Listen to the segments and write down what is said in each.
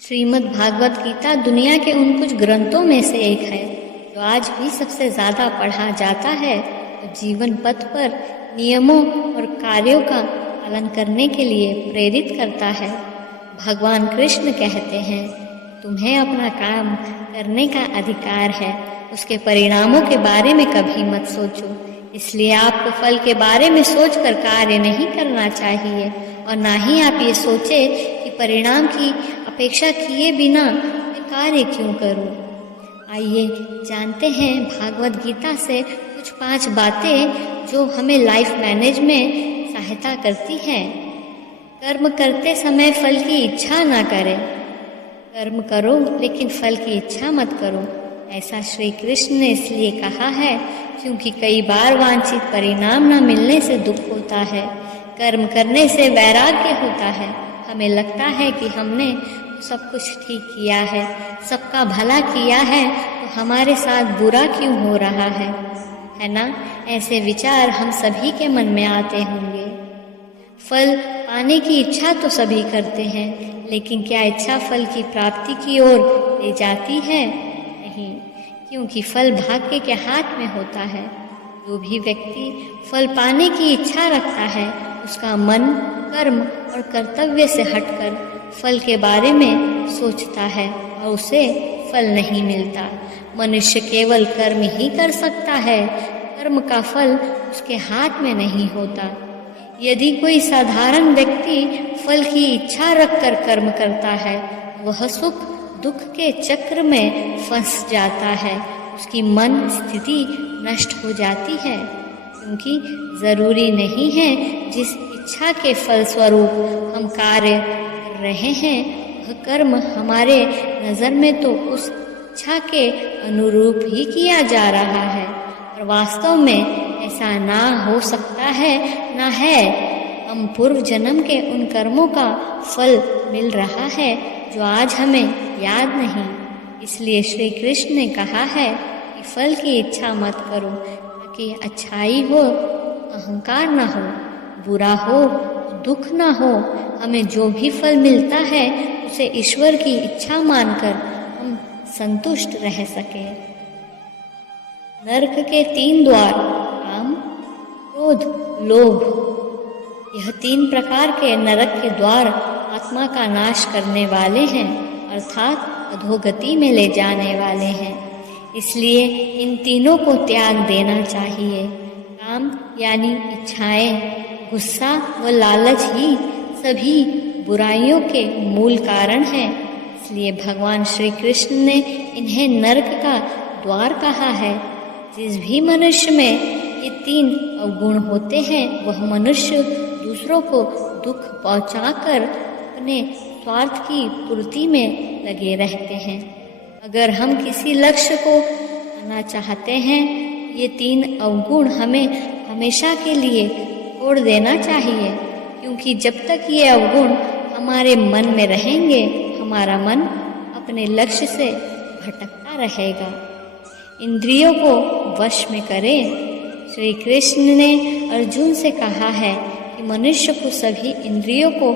श्रीमद् भागवत गीता दुनिया के उन कुछ ग्रंथों में से एक है जो आज भी सबसे ज़्यादा पढ़ा जाता है और जीवन पथ पर नियमों और कार्यों का पालन करने के लिए प्रेरित करता है। भगवान कृष्ण कहते हैं, तुम्हें अपना काम करने का अधिकार है, उसके परिणामों के बारे में कभी मत सोचो। इसलिए आपको फल के बारे में सोचकर कार्य नहीं करना चाहिए और ना ही आप ये सोचे कि परिणाम की अपेक्षा किए बिना मैं कार्य क्यों करूं। आइए जानते हैं भागवत गीता से कुछ 5 बातें जो हमें लाइफ मैनेज में सहायता करती हैं। कर्म करते समय फल की इच्छा ना करें। कर्म करो लेकिन फल की इच्छा मत करो। ऐसा श्री कृष्ण ने इसलिए कहा है क्योंकि कई बार वांछित परिणाम न मिलने से दुख होता है। कर्म करने से वैराग्य होता है। हमें लगता है कि हमने सब कुछ ठीक किया है, सबका भला किया है, तो हमारे साथ बुरा क्यों हो रहा है ना? ऐसे विचार हम सभी के मन में आते होंगे। फल पाने की इच्छा तो सभी करते हैं, लेकिन क्या इच्छा फल की प्राप्ति की ओर ले जाती है? नहीं, क्योंकि फल भाग्य के हाथ में होता है। जो भी व्यक्ति फल पाने की इच्छा रखता है, उसका मन कर्म और कर्तव्य से हटकर फल के बारे में सोचता है और उसे फल नहीं मिलता। मनुष्य केवल कर्म ही कर सकता है, कर्म का फल उसके हाथ में नहीं होता। यदि कोई साधारण व्यक्ति फल की इच्छा रखकर कर्म करता है, वह सुख दुख के चक्र में फंस जाता है। उसकी मन स्थिति नष्ट हो जाती है, क्योंकि जरूरी नहीं है जिस इच्छा के फलस्वरूप हम कार्य कर रहे हैं वह कर्म हमारे नज़र में तो उस इच्छा के अनुरूप ही किया जा रहा है, और वास्तव में ऐसा ना हो सकता है ना है। हम पूर्व जन्म के उन कर्मों का फल मिल रहा है जो आज हमें याद नहीं। इसलिए श्री कृष्ण ने कहा है कि फल की इच्छा मत करो, ताकि अच्छाई हो अहंकार न हो, बुरा हो दुख न हो। हमें जो भी फल मिलता है उसे ईश्वर की इच्छा मानकर हम संतुष्ट रह सके। नरक के 3 द्वार काम, क्रोध, लोभ, यह 3 प्रकार के नरक के द्वार आत्मा का नाश करने वाले हैं, अर्थात अधोगति में ले जाने वाले हैं। इसलिए इन तीनों को त्याग देना चाहिए। काम यानी इच्छाएं, गुस्सा व लालच ही सभी बुराइयों के मूल कारण हैं। इसलिए भगवान श्री कृष्ण ने इन्हें नरक का द्वार कहा है। जिस भी मनुष्य में ये 3 अवगुण होते हैं, वह मनुष्य दूसरों को दुख पहुंचाकर अपने स्वार्थ की पूर्ति में लगे रहते हैं। अगर हम किसी लक्ष्य को पाना चाहते हैं, ये 3 अवगुण हमें हमेशा के लिए छोड़ देना चाहिए, क्योंकि जब तक ये अवगुण हमारे मन में रहेंगे, हमारा मन अपने लक्ष्य से भटकता रहेगा। इंद्रियों को वश में करें। श्री कृष्ण ने अर्जुन से कहा है कि मनुष्य को सभी इंद्रियों को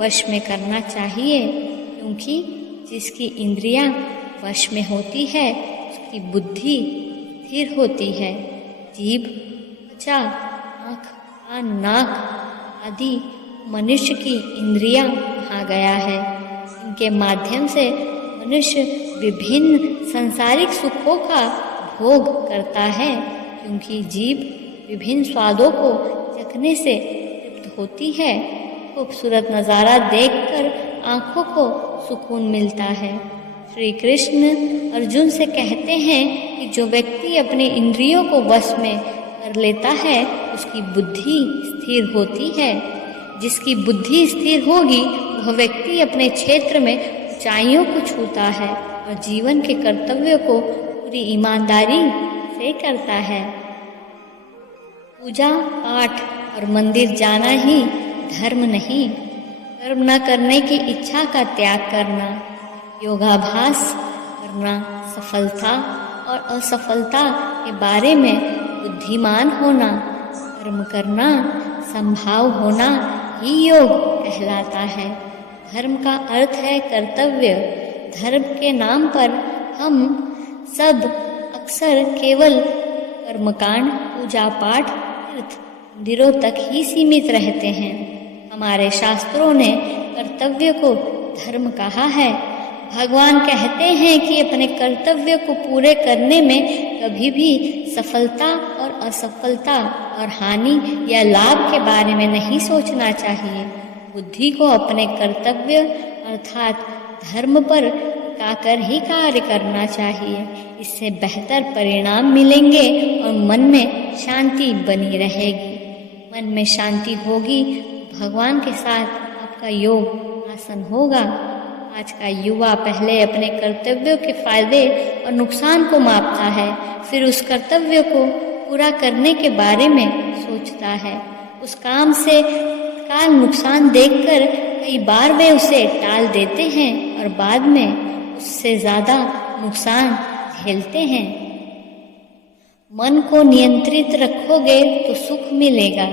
वश में करना चाहिए, क्योंकि जिसकी इंद्रियां वश में होती है उसकी बुद्धि स्थिर होती है। जीभ, त्वचा, आँख, कान, नाक आदि मनुष्य की इंद्रियां कहा गया है। इनके माध्यम से मनुष्य विभिन्न सांसारिक सुखों का भोग करता है, क्योंकि जीभ विभिन्न स्वादों को चखने से तृप्त होती है। खूबसूरत नज़ारा देखकर आँखों को सुकून मिलता है। श्री कृष्ण अर्जुन से कहते हैं कि जो व्यक्ति अपने इंद्रियों को वश में कर लेता है उसकी बुद्धि स्थिर होती है। जिसकी बुद्धि स्थिर होगी वह व्यक्ति अपने क्षेत्र में ऊंचाइयों को छूता है और जीवन के कर्तव्यों को पूरी ईमानदारी से करता है। पूजा पाठ और मंदिर जाना ही धर्म नहीं, कर्म न करने की इच्छा का त्याग करना, योगाभ्यास करना, सफलता और असफलता के बारे में बुद्धिमान होना, कर्म करना, संभाव होना ही योग कहलाता है। धर्म का अर्थ है कर्तव्य। धर्म के नाम पर हम सब अक्सर केवल कर्मकांड, पूजा पाठ, तीर्थ, मंदिरों तक ही सीमित रहते हैं। हमारे शास्त्रों ने कर्तव्य को धर्म कहा है। भगवान कहते हैं कि अपने कर्तव्य को पूरे करने में कभी भी सफलता और असफलता और हानि या लाभ के बारे में नहीं सोचना चाहिए। बुद्धि को अपने कर्तव्य अर्थात धर्म पर टिकाकर ही कार्य करना चाहिए। इससे बेहतर परिणाम मिलेंगे और मन में शांति बनी रहेगी। मन में शांति होगी तो भगवान के साथ आपका योग आसन होगा। आज का युवा पहले अपने कर्तव्यों के फायदे और नुकसान को मापता है, फिर उस कर्तव्य को पूरा करने के बारे में सोचता है। उस काम से तत्काल नुकसान देखकर कई बार वे उसे टाल देते हैं और बाद में उससे ज़्यादा नुकसान झेलते हैं। मन को नियंत्रित रखोगे तो सुख मिलेगा।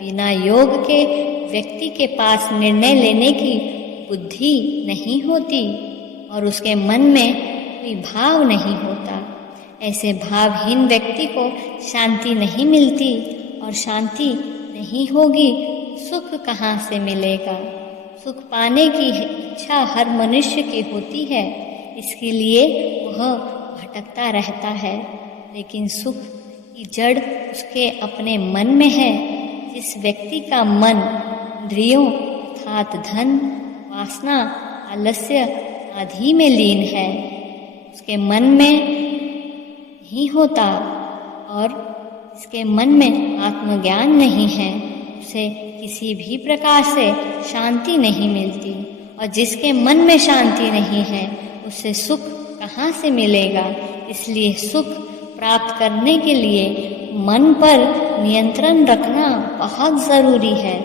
बिना योग के व्यक्ति के पास निर्णय लेने की बुद्धि नहीं होती और उसके मन में कोई भाव नहीं होता। ऐसे भावहीन व्यक्ति को शांति नहीं मिलती और शांति नहीं होगी सुख कहाँ से मिलेगा। सुख पाने की इच्छा हर मनुष्य की होती है, इसके लिए वह भटकता रहता है। लेकिन सुख की जड़ उसके अपने मन में है। जिस व्यक्ति का मन इंद्रियों अर्थात धन, वासना, आलस्य आदि में लीन है, उसके मन में नहीं होता और इसके मन में आत्मज्ञान नहीं है, उसे किसी भी प्रकार से शांति नहीं मिलती। और जिसके मन में शांति नहीं है उसे सुख कहाँ से मिलेगा। इसलिए सुख प्राप्त करने के लिए मन पर नियंत्रण रखना बहुत ज़रूरी है।